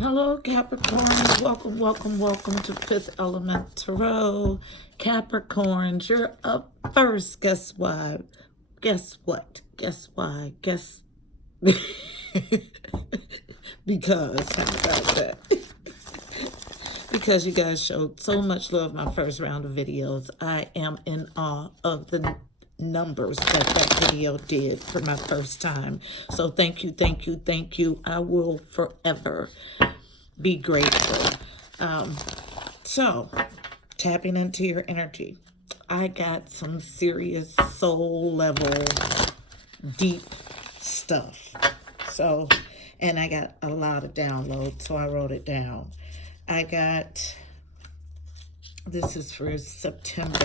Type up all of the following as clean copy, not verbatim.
Hello, Capricorn. Welcome, welcome, welcome to Fifth Element Tarot. Capricorns, you're up first. Guess why? Guess what? Guess why? Guess because how about that? Because you guys showed so much love my first round of videos. I am in awe of the numbers that video did for my first time. So thank you, thank you, thank you. I will forever be grateful. So tapping into your energy. I got some serious soul level deep stuff. So, and I got a lot of downloads, so I wrote it down. I got, this is for September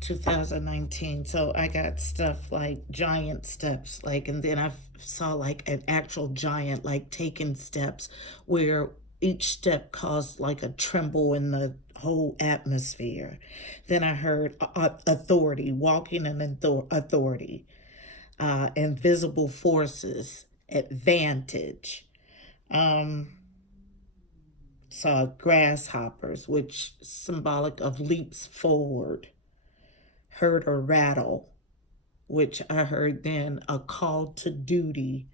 2019. So I got stuff like giant steps, like, and then I saw like an actual giant, like taking steps where each step caused like a tremble in the whole atmosphere. Then I heard authority, walking in authority, invisible forces, advantage. Saw grasshoppers, which symbolic of leaps forward. Heard a rattle, which I heard then a call to duty,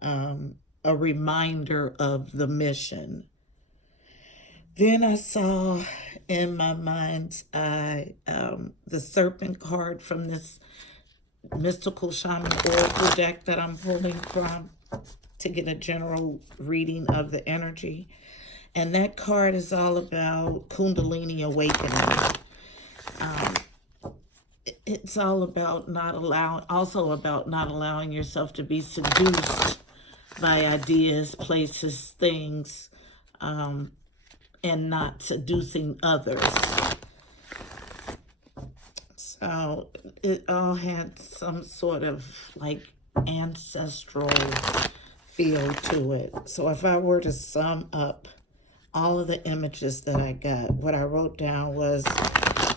a reminder of the mission. Then I saw in my mind's eye the serpent card from this mystical shaman oracle deck that I'm pulling from to get a general reading of the energy. And that card is all about Kundalini awakening. It's all about not allowing yourself to be seduced by ideas, places, things, and not seducing others. So it all had some sort of like ancestral feel to it. So if I were to sum up all of the images that I got, what I wrote down was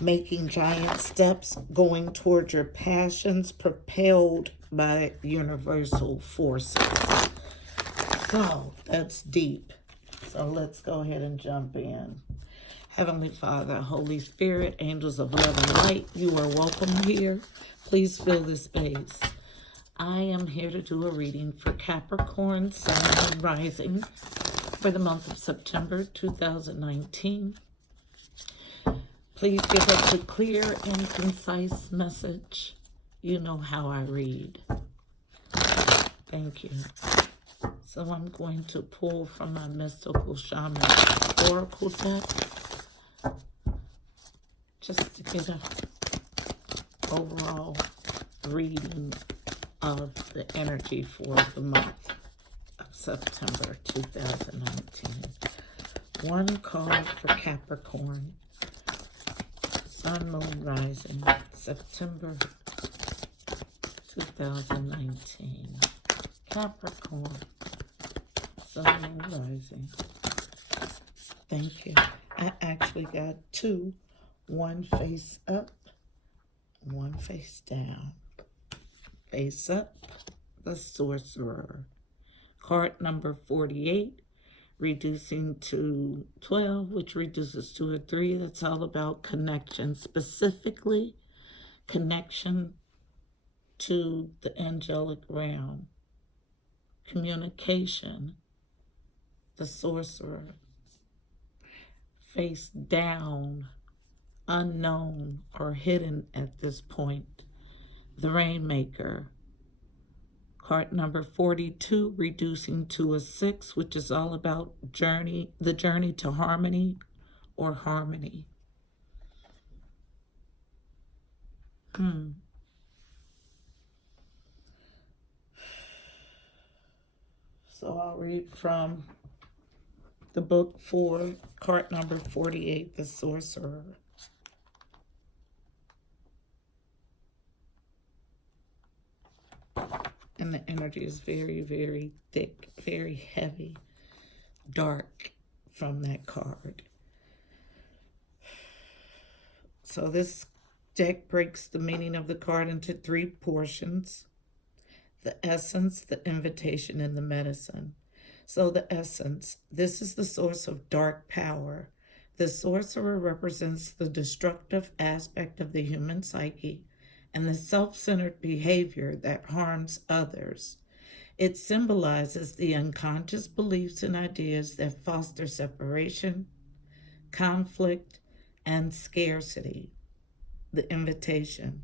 making giant steps, going towards your passions, propelled by universal forces. So that's deep. So let's go ahead and jump in. Heavenly Father, Holy Spirit, angels of love and light, you are welcome here. Please fill this space. I am here to do a reading for Capricorn, Sun, and Rising for the month of September 2019. Please give us a clear and concise message. You know how I read. Thank you. So I'm going to pull from my mystical shaman oracle deck just to get an overall reading of the energy for the month of September 2019. One card for Capricorn, Sun, Moon, Rising, September 2019. Capricorn, Sun, Moon, Rising. Thank you. I actually got two. One face up, one face down. Face up, the Sorcerer. Card number 48, reducing to 12, which reduces to a 3. That's all about connection, specifically connection to the angelic realm, communication, the Sorcerer. Face down, unknown or hidden at this point, the Rainmaker. Card number 42, reducing to a 6, which is all about the journey to harmony or harmony. So I'll read from the book for card number 48, the Sorcerer. And the energy is very, very thick, very heavy, dark from that card. So this deck breaks the meaning of the card into 3 portions: the essence, the invitation, and the medicine. So the essence, this is the source of dark power. The sorcerer represents the destructive aspect of the human psyche and the self-centered behavior that harms others. It symbolizes the unconscious beliefs and ideas that foster separation, conflict, and scarcity. The invitation.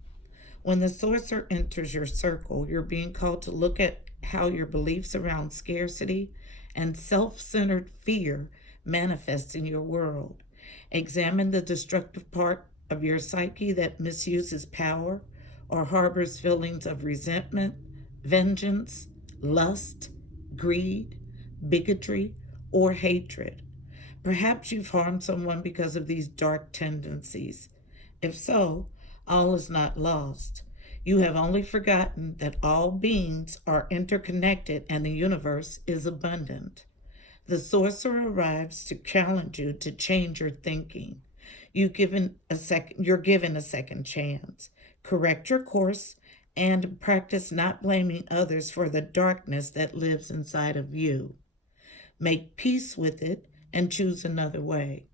When the sorcerer enters your circle, you're being called to look at how your beliefs around scarcity and self-centered fear manifest in your world. Examine the destructive part of your psyche that misuses power or harbors feelings of resentment, vengeance, lust, greed, bigotry, or hatred. Perhaps you've harmed someone because of these dark tendencies. If so, all is not lost. You have only forgotten that all beings are interconnected and the universe is abundant. The sorcerer arrives to challenge you to change your thinking. You're given a second chance. Correct your course and practice not blaming others for the darkness that lives inside of you. Make peace with it and choose another way.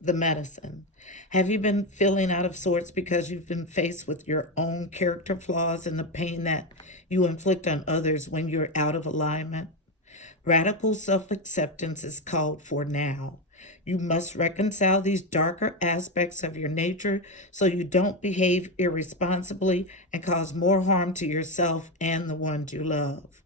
The medicine. Have you been feeling out of sorts because you've been faced with your own character flaws and the pain that you inflict on others when you're out of alignment? Radical self-acceptance is called for now. You must reconcile these darker aspects of your nature so you don't behave irresponsibly and cause more harm to yourself and the ones you love.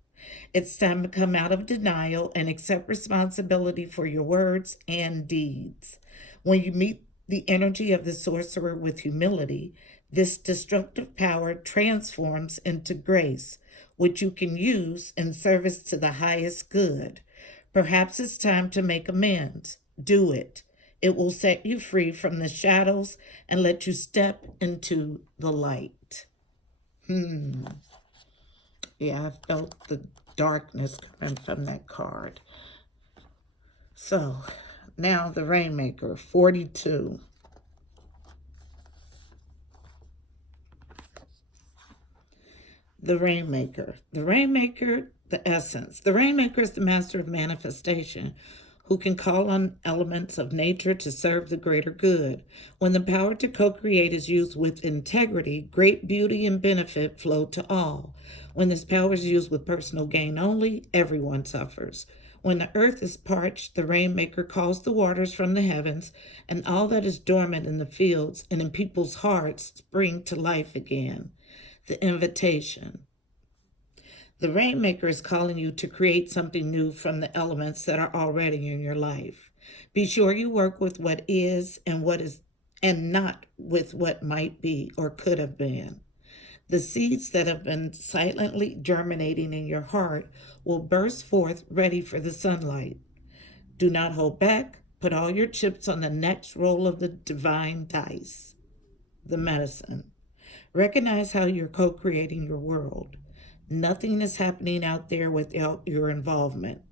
It's time to come out of denial and accept responsibility for your words and deeds. When you meet the energy of the sorcerer with humility, this destructive power transforms into grace, which you can use in service to the highest good. Perhaps it's time to make amends. Do it. It will set you free from the shadows and let you step into the light. Yeah, I felt the darkness coming from that card. So, now the Rainmaker, 42. The Rainmaker. The Rainmaker, the essence. The Rainmaker is the master of manifestation who can call on elements of nature to serve the greater good. When the power to co-create is used with integrity, great beauty and benefit flow to all. When this power is used with personal gain only, everyone suffers. When the earth is parched, the Rainmaker calls the waters from the heavens, and all that is dormant in the fields and in people's hearts spring to life again. The invitation. The Rainmaker is calling you to create something new from the elements that are already in your life. Be sure you work with what is and not with what might be or could have been. The seeds that have been silently germinating in your heart will burst forth ready for the sunlight. Do not hold back. Put all your chips on the next roll of the divine dice. The medicine. Recognize how you're co-creating your world. Nothing is happening out there without your involvement.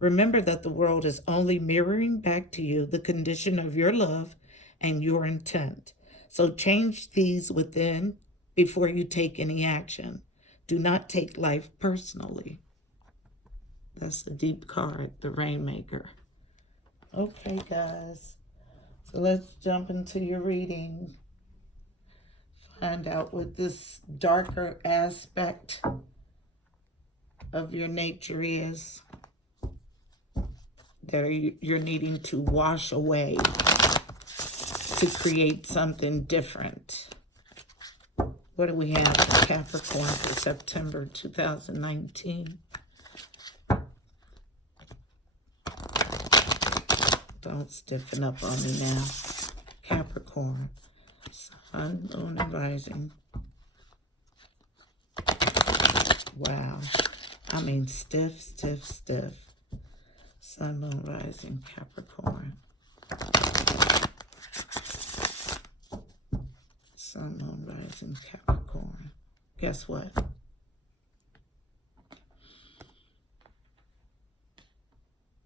Remember that the world is only mirroring back to you the condition of your love and your intent. So change these within before you take any action. Do not take life personally. That's a deep card, the Rainmaker. Okay, guys. So let's jump into your reading. Find out what this darker aspect of your nature is that you're needing to wash away to create something different. What do we have for Capricorn for September 2019? Don't stiffen up on me now. Capricorn, Sun, Moon, and Rising. Wow. I mean, stiff, stiff, stiff. Sun, Moon, Rising, Capricorn. Sun, Moon, Rising, Capricorn. Guess what?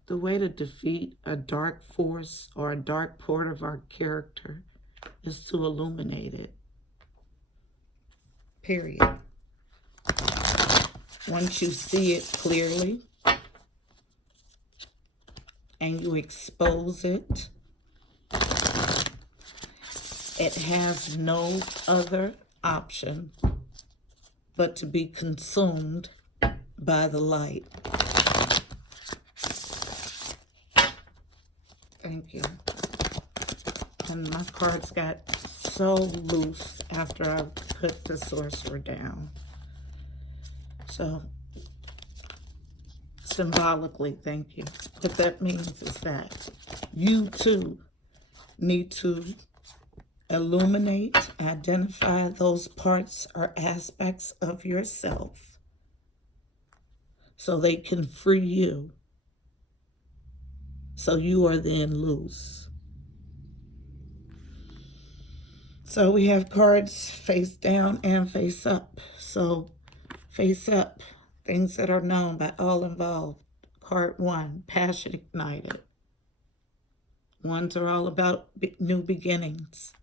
The way to defeat a dark force or a dark part of our character is to illuminate it. Period. Once you see it clearly, and you expose it, it has no other option but to be consumed by the light. Thank you. And my cards got so loose after I put the Sorcerer down. So, symbolically, thank you. What that means is that you too need to illuminate, identify those parts or aspects of yourself so they can free you. So you are then loose. So we have cards face down and face up. So face up, things that are known by all involved. Card 1, passion ignited. Ones are all about new beginnings.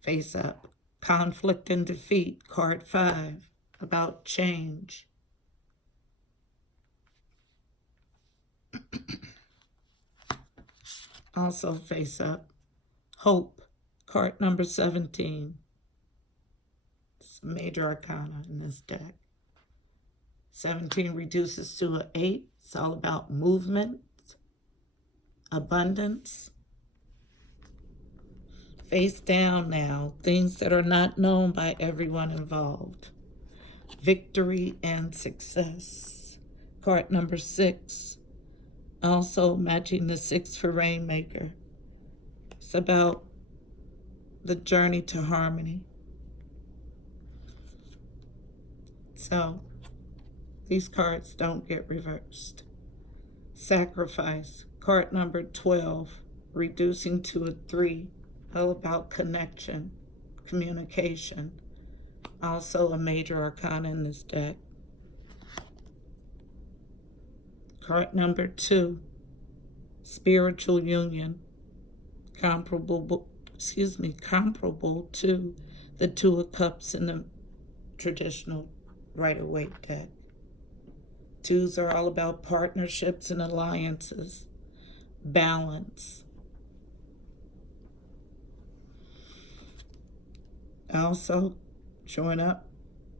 Face up, conflict and defeat. Card 5, about change. Also face up, hope. Card number 17. It's a major arcana in this deck. 17 reduces to an 8. It's all about movement, abundance. Face down now, things that are not known by everyone involved. Victory and success. Card number 6. Also matching the 6 for Rainmaker. It's about the journey to harmony. So, these cards don't get reversed. Sacrifice. Card number 12. Reducing to a 3. All about connection, communication. Also a major arcana in this deck. Card number 2, spiritual union, comparable to the 2 of Cups in the traditional Rider-Waite deck. 2s are all about partnerships and alliances, balance. Also, showing up,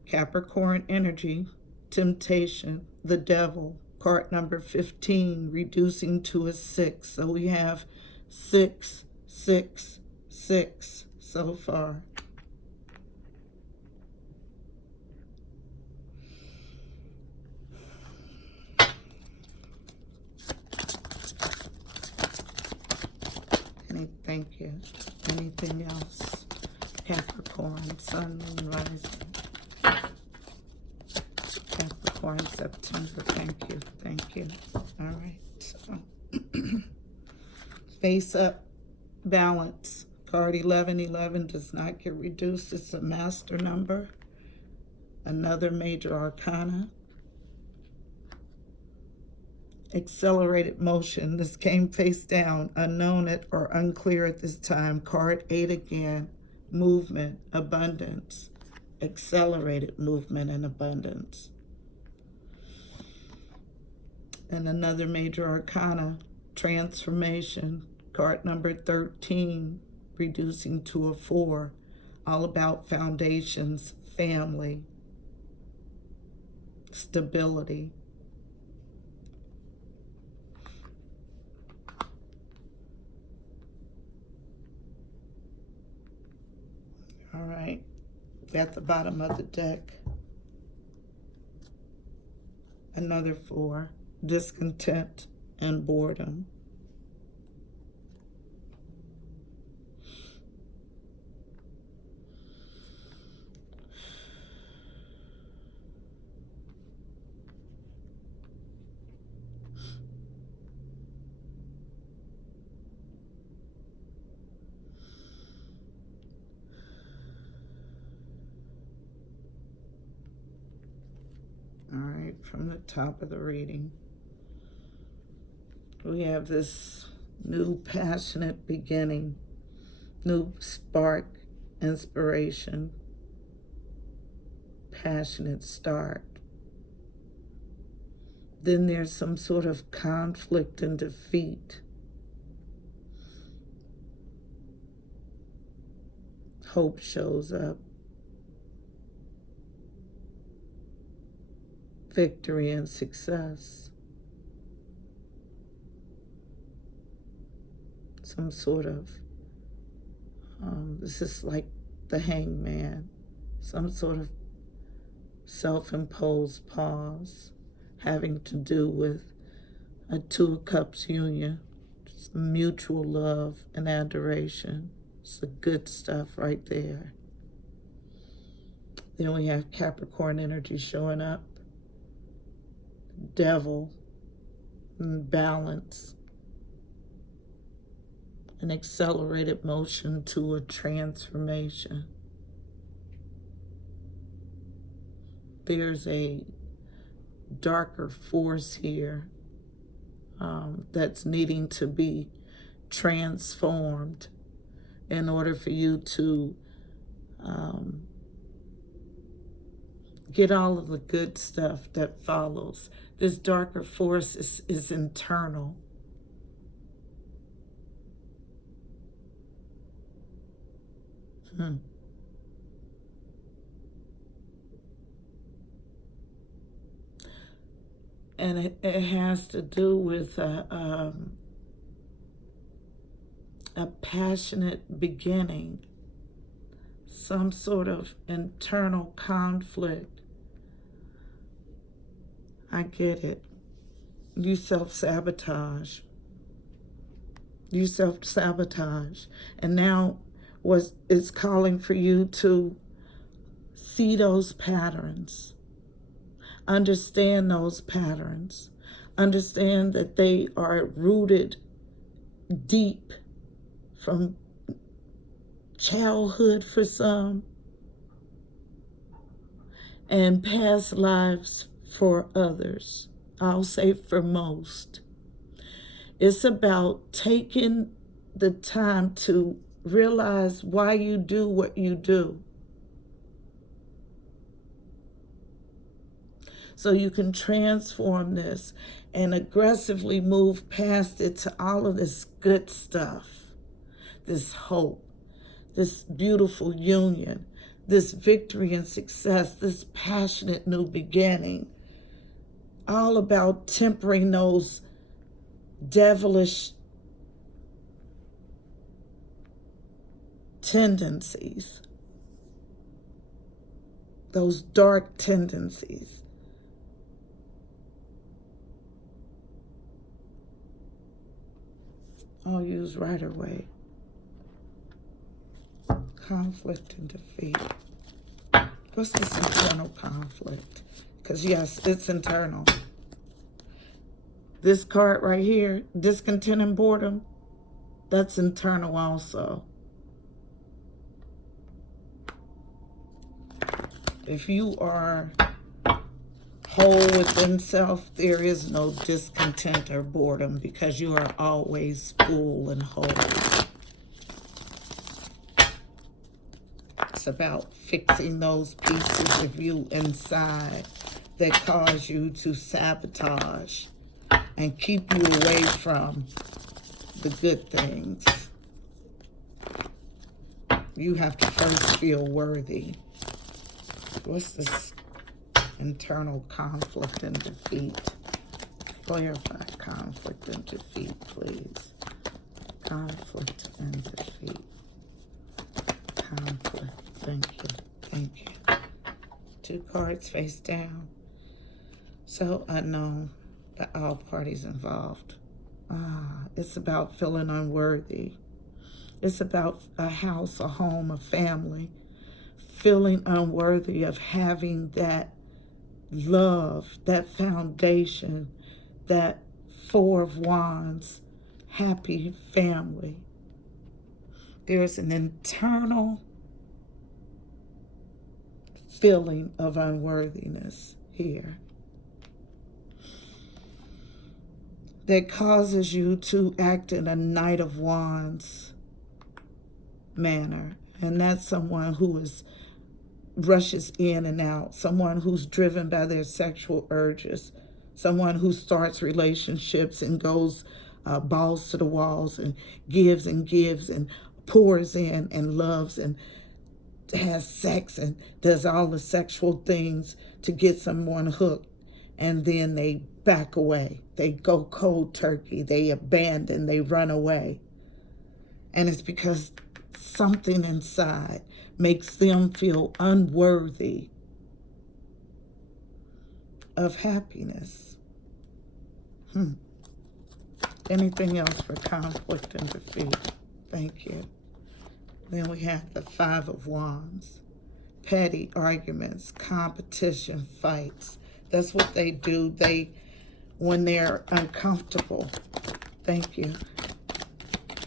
Capricorn energy, temptation, the devil. Card number 15, reducing to a 6. So we have 6, 6, 6 so far. Thank you. Anything else? Capricorn, Sun, Moon, Rising. Capricorn, September. Thank you. All right. So, face up, balance. Card 11. 11 does not get reduced. It's a master number. Another major arcana. Accelerated motion. This came face down, unknown or unclear at this time. Card 8 again. Movement, abundance. Accelerated movement and abundance. And another major arcana, transformation. Card number 13, reducing to a 4. All about foundations, family, stability. All right, at the bottom of the deck, another 4, discontent and boredom. All right, from the top of the reading, we have this new passionate beginning, new spark, inspiration, passionate start. Then there's some sort of conflict and defeat. Hope shows up. Victory and success. Some sort of, this is like the hangman, some sort of self-imposed pause having to do with a Two of Cups union, just mutual love and adoration. It's the good stuff right there. Then we have Capricorn energy showing up. Devil, and balance, an accelerated motion to a transformation. There's a darker force here that's needing to be transformed in order for you to get all of the good stuff that follows. This darker force is internal. And it has to do with a passionate beginning, some sort of internal conflict. I get it. You self-sabotage. You self-sabotage. And now it's calling for you to see those patterns. Understand those patterns. Understand that they are rooted deep from childhood for some and past lives for others. I'll say for most. It's about taking the time to realize why you do what you do, so you can transform this and aggressively move past it to all of this good stuff, this hope, this beautiful union, this victory and success, this passionate new beginning, all about tempering those devilish tendencies, those dark tendencies. I'll use Rider-Waite. Conflict and defeat. What's this internal conflict? Because yes, it's internal. This card right here, discontent and boredom, that's internal also. If you are whole within self, there is no discontent or boredom because you are always full and whole. It's about fixing those pieces of you inside that cause you to sabotage and keep you away from the good things. You have to first feel worthy. What's this internal conflict and defeat? Clarify conflict and defeat, please. Conflict and defeat. Conflict. Thank you. Thank you. 2 cards face down. So unknown to all parties involved. It's about feeling unworthy. It's about a house, a home, a family. Feeling unworthy of having that love, that foundation, that 4 of Wands, happy family. There's an internal feeling of unworthiness here that causes you to act in a Knight of Wands manner. And that's someone who rushes in and out, someone who's driven by their sexual urges, Someone who starts relationships and goes balls to the walls and gives and pours in and loves and has sex and does all the sexual things to get someone hooked, and then they back away. They go cold turkey. They abandon. They run away. And it's because something inside makes them feel unworthy of happiness. Anything else for conflict and defeat? Thank you. Then we have the Five of Wands. Petty arguments, competition, fights. That's what they do. When they're uncomfortable. Thank you.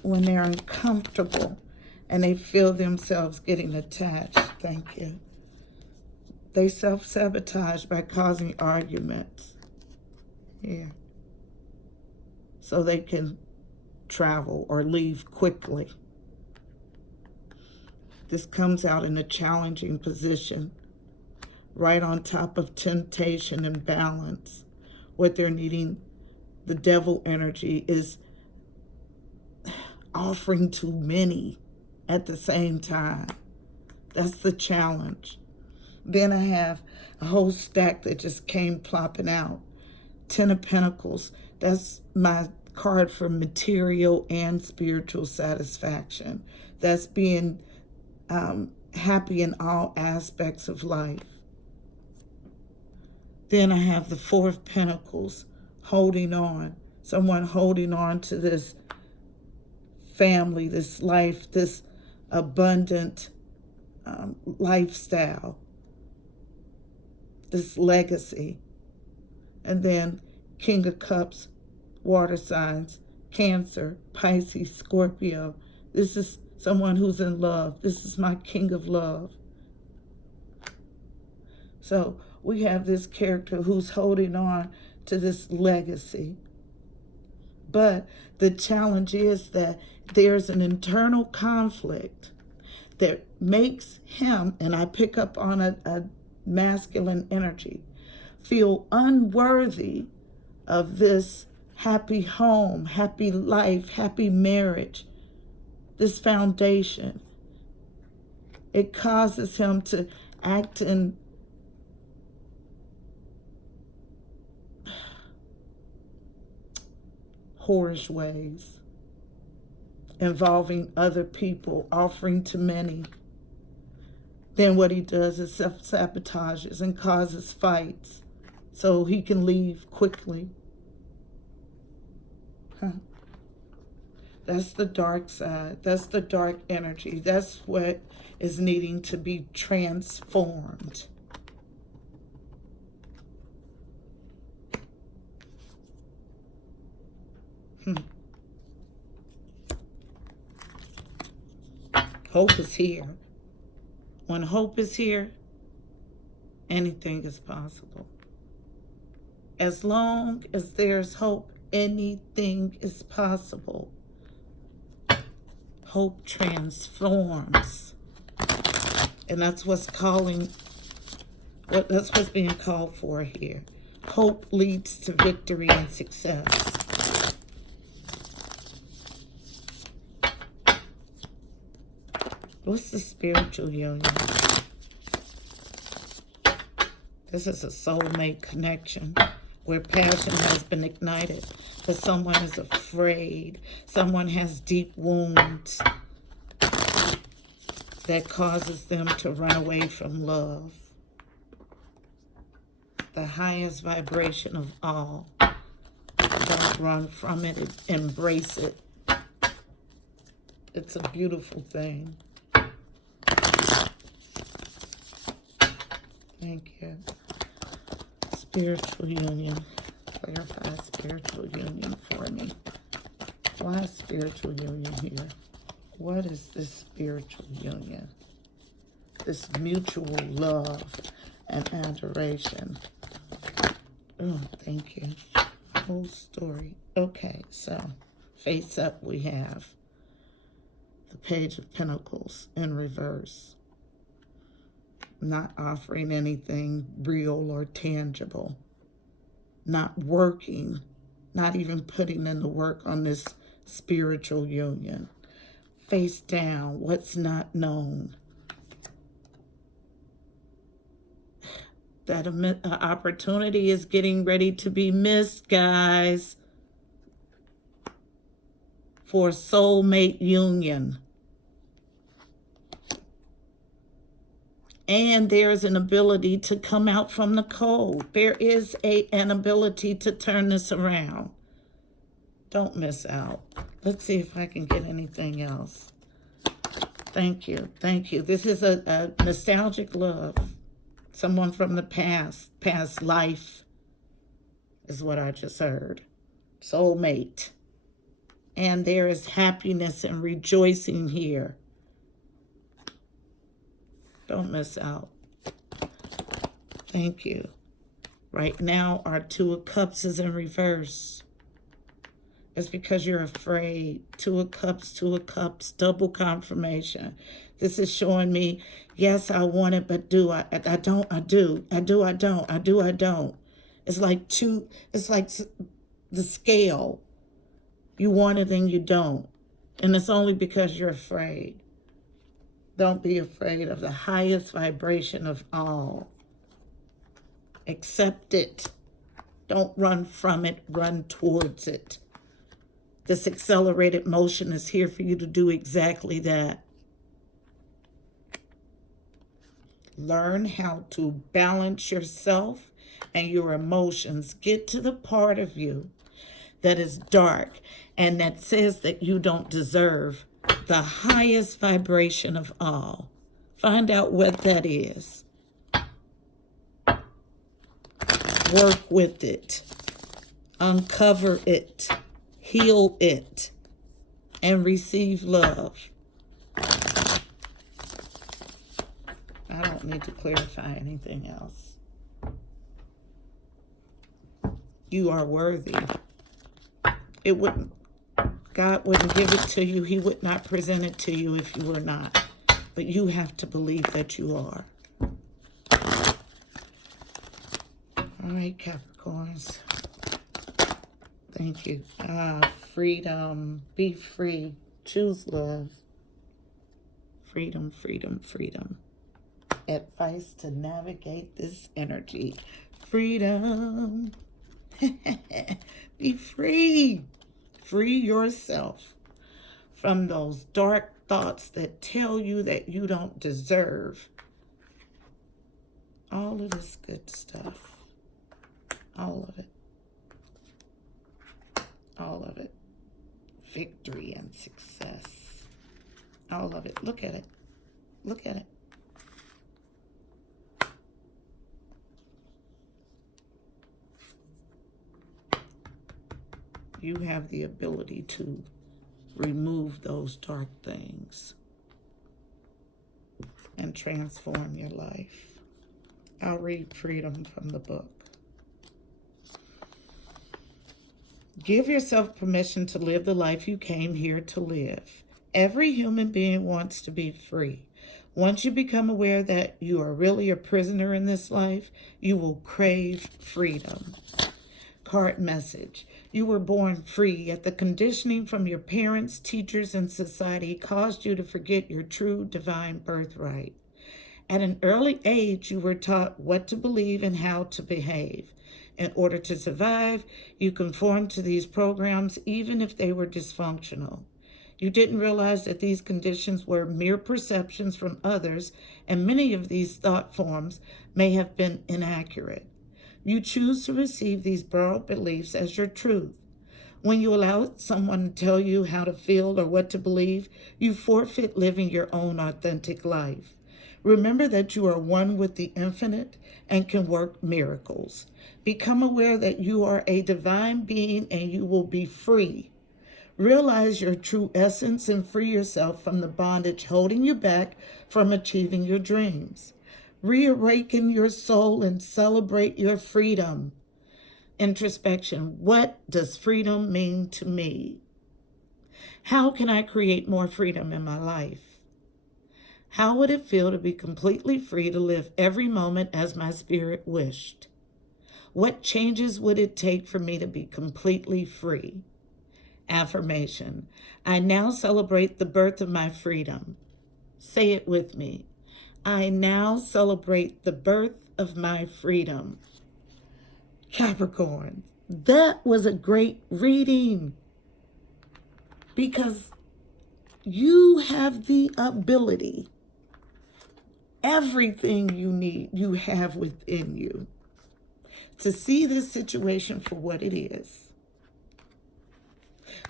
When they're uncomfortable and they feel themselves getting attached. Thank you. They self-sabotage by causing arguments. Here. So they can travel or leave quickly. This comes out in a challenging position, right on top of temptation and balance. What they're needing, the devil energy, is offering too many at the same time. That's the challenge. Then I have a whole stack that just came plopping out. 10 of Pentacles. That's my card for material and spiritual satisfaction. That's being happy in all aspects of life. Then I have the Four of Pentacles, holding on. Someone holding on to this family, this life, this abundant lifestyle, this legacy. And then King of Cups, water signs, Cancer, Pisces, Scorpio. This is someone who's in love. This is my King of Love. So we have this character who's holding on to this legacy. But the challenge is that there's an internal conflict that makes him, and I pick up on a masculine energy, feel unworthy of this happy home, happy life, happy marriage, this foundation. It causes him to act in whorish ways, involving other people, offering to many. Then what he does is self-sabotages and causes fights so he can leave quickly. That's the dark side. That's the dark energy. That's what is needing to be transformed. Hope is here. When hope is here, anything is possible. As long as there's hope, anything is possible. Hope transforms. And that's what's that's what's being called for here. Hope leads to victory and success. What's the spiritual union? This is a soulmate connection where passion has been ignited, but someone is afraid. Someone has deep wounds that causes them to run away from love. The highest vibration of all. Don't run from it, embrace it. It's a beautiful thing. Thank you. Spiritual union. Clarify spiritual union for me. Why spiritual union here? What is this spiritual union? This mutual love and adoration. Oh, thank you. Whole story. Okay, so face up we have the Page of Pentacles in reverse. Not offering anything real or tangible. not working, not even putting in the work on this spiritual union. Face down, what's not known. That opportunity is getting ready to be missed, guys, for soulmate union. And there's an ability to come out from the cold. There is an ability to turn this around. Don't miss out. Let's see if I can get anything else. Thank you. Thank you. This is a nostalgic love. Someone from the past life is what I just heard. Soulmate. And there is happiness and rejoicing here. Don't miss out. Thank you. Right now, our Two of Cups is in reverse. It's because you're afraid. Two of Cups, double confirmation. This is showing me, yes, I want it, but do I don't, I do. I do, I don't. I do, I don't. It's like the scale. You want it and you don't. And it's only because you're afraid. Don't be afraid of the highest vibration of all. Accept it. Don't run from it. Run towards it. This accelerated motion is here for you to do exactly that. Learn how to balance yourself and your emotions. Get to the part of you that is dark and that says that you don't deserve the highest vibration of all. Find out what that is. Work with it. Uncover it. Heal it. And receive love. I don't need to clarify anything else. You are worthy. God wouldn't give it to you. He would not present it to you if you were not. But you have to believe that you are. All right, Capricorns. Thank you. Freedom. Be free. Choose love. Freedom, freedom, freedom. Advice to navigate this energy. Freedom. Be free. Free yourself from those dark thoughts that tell you that you don't deserve all of this good stuff. All of it. All of it. Victory and success. All of it. Look at it. Look at it. You have the ability to remove those dark things and transform your life. I'll read Freedom from the book. Give yourself permission to live the life you came here to live. Every human being wants to be free. Once you become aware that you are really a prisoner in this life, you will crave freedom. Card message. You were born free, yet the conditioning from your parents, teachers, and society caused you to forget your true divine birthright. At an early age, you were taught what to believe and how to behave. In order to survive, you conformed to these programs even if they were dysfunctional. You didn't realize that these conditions were mere perceptions from others, and many of these thought forms may have been inaccurate. You choose to receive these borrowed beliefs as your truth. When you allow someone to tell you how to feel or what to believe, you forfeit living your own authentic life. Remember that you are one with the infinite and can work miracles. Become aware that you are a divine being and you will be free. Realize your true essence and free yourself from the bondage holding you back from achieving your dreams. Reawaken your soul and celebrate your freedom. Introspection. What does freedom mean to me? How can I create more freedom in my life? How would it feel to be completely free to live every moment as my spirit wished? What changes would it take for me to be completely free? Affirmation. I now celebrate the birth of my freedom. Say it with me. I now celebrate the birth of my freedom. Capricorn, that was a great reading because you have the ability. Everything you need, you have within you to see this situation for what it is.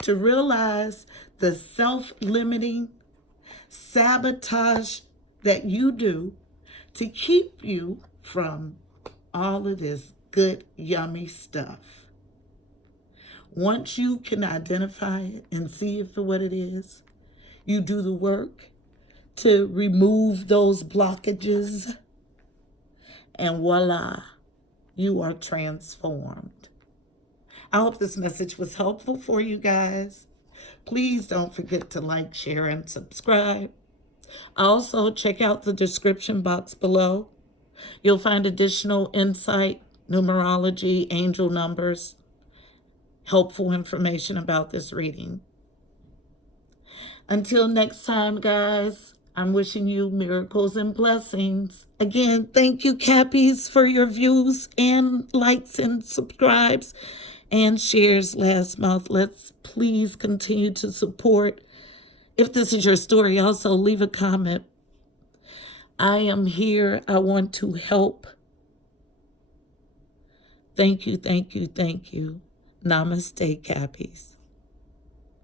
To realize the self-limiting sabotage that you do to keep you from all of this good, yummy stuff. Once you can identify it and see it for what it is, you do the work to remove those blockages, and voila, you are transformed. I hope this message was helpful for you guys. Please don't forget to like, share, and subscribe. Also, check out the description box below. You'll find additional insight, numerology, angel numbers, helpful information about this reading. Until next time, guys, I'm wishing you miracles and blessings. Again, thank you, Cappies, for your views and likes and subscribes and shares last month. Let's please continue to support. If this is your story, also leave a comment. I am here. I want to help. Thank you, thank you, thank you. Namaste, Cappies.